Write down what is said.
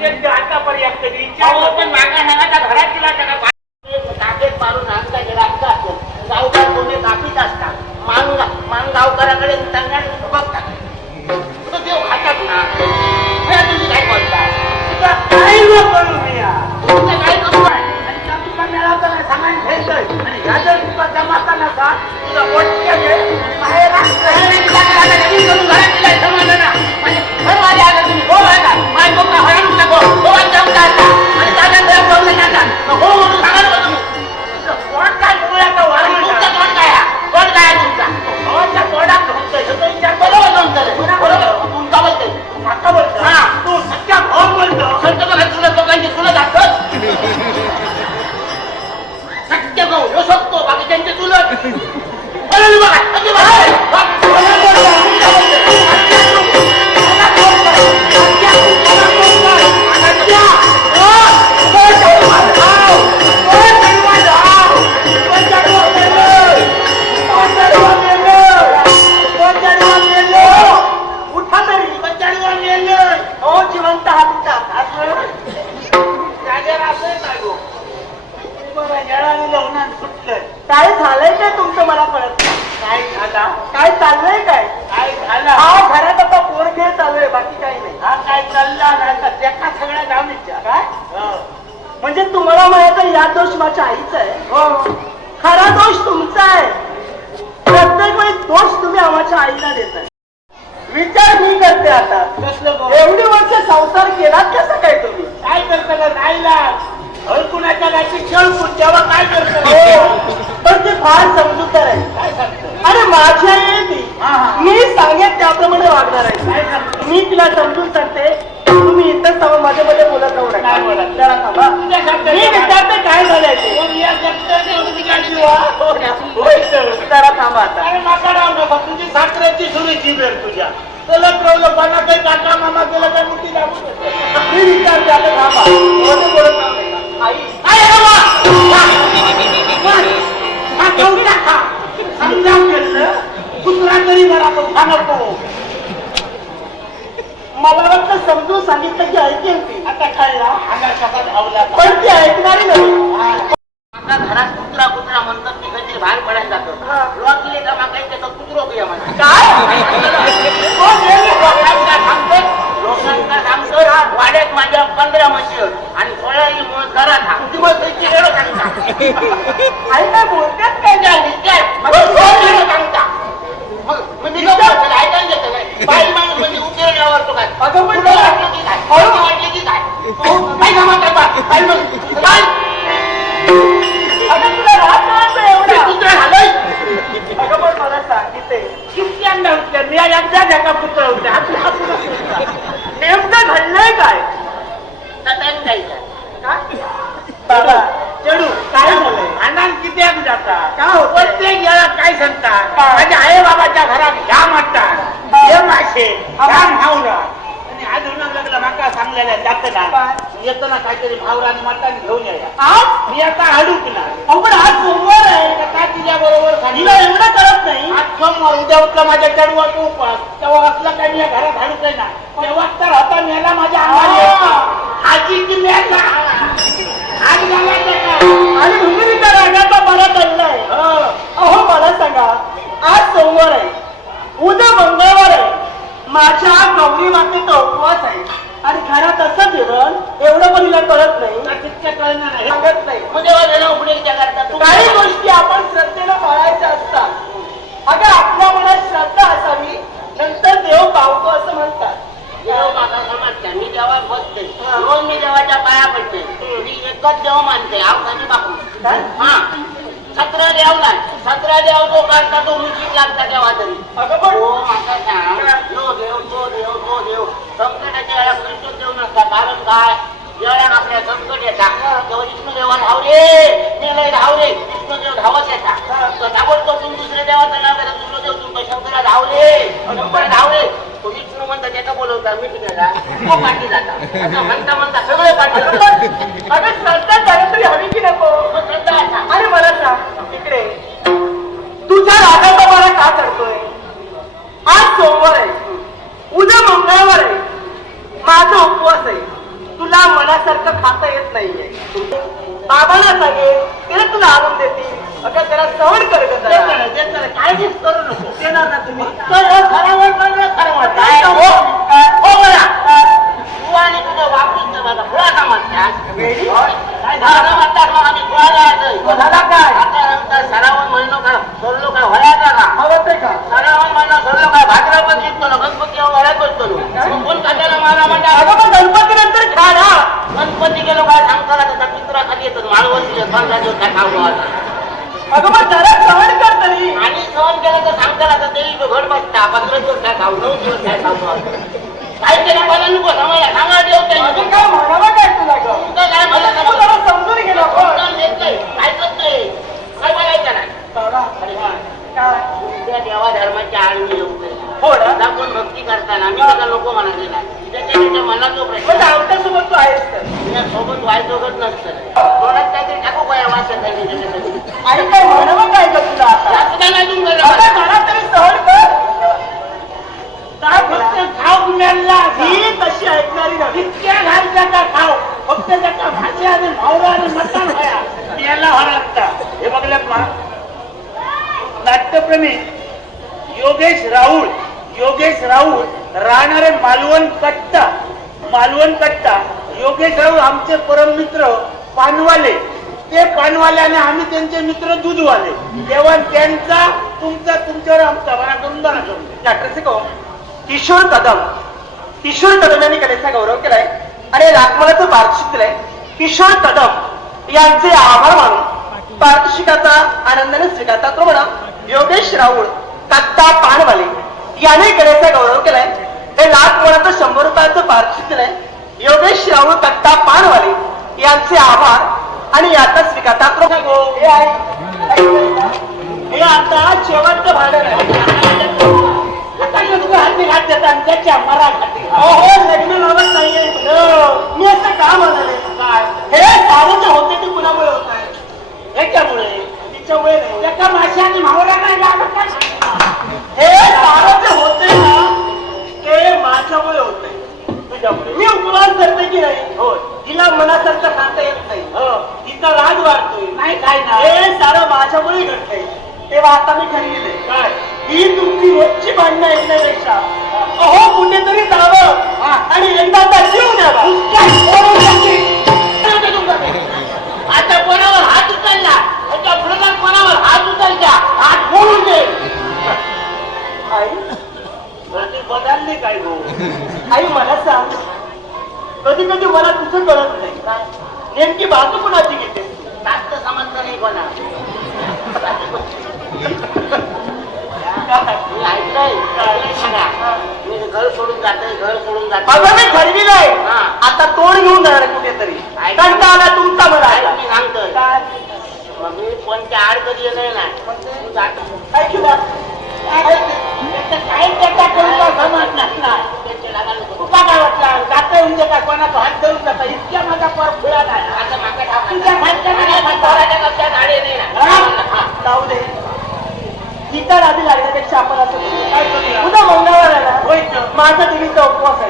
आतापर्यंत पण मागा घरात तिला त्या मारून आणता गेला असता गावकार कोणी कापीत असतात. मान मान गावकराकडे त्यांना बघतात. तो देव ना. हे तुम्ही काय बोलता तुझा काय करू सगळ्या विचार. म्हणजे तुम्हाला म्हणायचं या दोष माझ्या आईचा आहे. हो. खरा दोष तुमचा आहे. प्रत्येक वेळी दोष तुम्ही आम्हाच्या आईला देताय विचार मी करते आता. कसलं? एवढी वर्ष संसार केलात कसा काय तुम्ही? काय करतं राहिला कुणाच्या गाठी खेळून काय करतो हो, पण ते फार समजूतदार आहे. काय सांगतो? अरे माझी आई आहे ती हा, हा. मी सांगेन त्याप्रमाणे वागणार आहे. काय मी तिला समजून सांगते. तुम्ही इथं थांबा माझ्या मध्ये बोलत राहू नका. काय बोलत? जरा थांबा. तुझ्या शब्दात मी विचारते काय झालंय ते. कोण या जगताने एवढी गाडी वा? होय तर. जरा थांबा आता. अरे माका राव नको. तुझी सासऱ्याची सुरीची बेर तुझ्या. चला प्रवलं पाना काही काका मामा गेलं काय मुठी लागू मी विचारते आता थांबा. मग काही काय लोकांना सांगतो लोकांना सांगतो वाड्यात माझ्या पंधरा म्हशी आणि सोळा दिवस त्याची सांगता आई काय काय मग सांगता मग ऐकायला बाई माणूस म्हणजे उतरण्यावर काय अगं पण वाटलं की काय पुढं वाटलं की काय? एकदा नेमकं घडलंय काय. बाबा चडू काय झालंय आनंद किती जाता काय? प्रत्येक वेळा काय सांगतात? माझ्या आई बाबाच्या घरात ह्या म्हणतात हा. मासे. ह्या भावरा आणि आज लागलं माका सांगलेलं जातं ना काय? येताना काहीतरी भावरा आणि मटण घेऊन या आज मी आता अडूकला अहो पण आज सोमवार आहे. का तिच्या बरोबर हिला एवढं कळत नाही. आज सोमवार उद्या उठला माझ्या चढवाचा उपास. तेव्हा असला काय मी या घरात हाडूच ना? तेव्हा तर होता मेला माझ्या अंगाने आ. आजीची मेला? आज का आणि भूमिका रागाचा मला कळलाय. हो. अहो मला सांगा आज सोमवार आहे. उद्या मंगळवार आहे. माझ्या गौरी मातेचा उपवास आहे. आणि घरात असं जेवण एवढं पण हिला कळत नाही. नाही. सांगत देवा काही गोष्टी आपण श्रद्धेनं पाळायच्या असतात. अगं आपल्या मनात श्रद्धा असावी नंतर देव पावतो असं म्हणतात. देव मी देवात बसते. रोज मी देवाच्या पाया पडते. मी एकच देव मानते. बापू? हा? सतरा देव नाही सतरा देव जो काढता तो मुशीक लागता तेव्हा तरी. अगं पण हो माझा सांग यो देव तो देव तो देव संकटाच्या वेळा कृष्ण देव नसता कारण काय ज्यावेळेला आपल्या संकट येतात तेव्हा विष्णू देवा मी रे धावले. धाव धावत येतात ताबडतोब तुम्ही दुसऱ्या देवाचं नाव करा दुसरं देव तुमच्या शंकरा धावले. शंकर धावले. तो विष्णू म्हणता त्याचा बोलवता मी तुझ्या पाठी जाता. म्हणता म्हणता सगळे पाठी अगं जरा सहन कर ग ते जरा. कळलं, ते कळलं. काळजीच करू नको देणार ना तुम्ही तर हे खरं वाटलं, खरं वाटलं. काय हो, हो? हो बोला. तू आणि तुझं वापरून तर माझा खुळासा म्हणतात वेडी? काय झालं म्हणतात मग आम्ही खुळाला तो झाला काय? आता नंतर सरावून महिनो का सोडलो काय व्हायचा का हवं ते का सरावून महिना सोडलो काय भाद्रपद जिंकतो ना गणपती वळ्यात बसतो कोण काट्याला मारा अगं म्हणतात पण गणपती नंतर खा ना गणपती गेलो काय सांगता त्याचा पित्रा खाली येतात माळवती पंधरा दिवस काय खाऊ आता अगं पण जरा सहन कर तरी आणि सहन केलं तर सांगता आता देवी घड दिवस काय खाऊ नऊ दिवस काय खाऊ काय केलं मला नको. सांगायला सांगा देव अजून काय म्हणावं काय तुला तुमचं काय मला समजून गेला घेत नाही ऐकत नाही काय बोलायचं नाही अरे देवा धर्माच्या आळमी येऊ. हो कोण भक्ती करताना मी त्याला नको. म्हणाले नाही त्याच्या म्हणजे प्रश्न आमच्यासोबत तू आहेस तर तुझ्या सोबत व्हायचोगत नसतं कोणात काहीतरी टाकू काय वाचत नाही त्याच्यासाठी आई काय म्हणावं काय ग तुला आता जास्त काय नाही तुमचं अगं जरा. मला तरी सहन कर काय फक्त खाऊ मिळाला ही तशी ऐकणारी नव्हे इतक्या घालच्या का खाऊ फक्त त्याचा भाजी आणि ಭಯ ಎಲ್ಲ मटण ಇವಾಗಲಪ್ಪ याला ಯೋಗೇಶ್ ರಾಹುಲ್ बघल्यात ना. नाट्यप्रेमी योगेश राहुल योगेश राहुल राहणारे मालवण कट्टा मालवण कट्टा योगेश राहुल आमचे परम पानवाले. ते पानवाले आणि आम्ही त्यांचे मित्र दूधवाले. तेव्हा त्यांचा तुमचा तुमच्यावर आमचा बरा करून बरा करून किशोर कदम. किशोर कदम यांनी कलेचा गौरव केलाय. आणि राखमलाचं पारितोषिक दिलंय किशोर कदम यांचे आभार मानून पारितोषिकाचा आनंदाने स्वीकारतात तो म्हणा योगेश राऊळ कत्ता पानवाले याने कलेचा गौरव केलाय. हे लाख कोणाचं शंभर रुपयाचं पारितोषिक दिलंय योगेश राऊळ कत्ता पानवाले यांचे आभार आणि याचा स्वीकारतात आहे. हे आता शेवटचं भांडण आहे. अहो लग्न लावत नाहीये. हो, मी असं का म्हणाले? काय? हे सारं जे होते ते कुणामुळे होत आहे? याच्यामुळे. तिच्यामुळे नाही. एका माशाने भावरा नाही लागत का? हे सारं जे होते ना ते माझ्यामुळे होते तुझ्यामुळे. मी उपवास करते की नाही? हो तिला मनासारखं खाता येत नाही. हो. तिचा राग वाढतोय. नाही काय ना हे सारं माझ्यामुळे घडतंय. तेव्हा आता मी ठरविले काय? ही तुमची रोजची भांडणं ऐकण्यापेक्षा काय गो? आई मला सांग. कधी कधी मला तुझं कळत नाही. नेमकी बाजू कुणाची घेते? नाही कोणा. ऐकलंय. मी घर सोडून जातोय घर सोडून अगं जातोय मी ठरविलंय हा. आता तोड घेऊन जाणार कुठेतरी. ऐका. कंटाळा तुमचा मला ऐक आला. मी सांगतोय. काय? मग मी कोणत्या आड कधी येणार नाही तू जातो. ऐकू द्या. काय समाज नसणार त्यांच्या लागायला नको. तुका काय का कोणाचा हात धरून जाता इतक्या माझा पर खुळा नाही आता मागे ठाक तुझ्या खालच्या आणि नाही आपण खालच्या. पोराच्या लक्षात आले नाही ना हा? जाऊ दे इतर आधी लागण्यापेक्षा आपण असं. काय करूया? उद्या मंगळवार आहे ना होय तर. माझा देवीचा उपवास आहे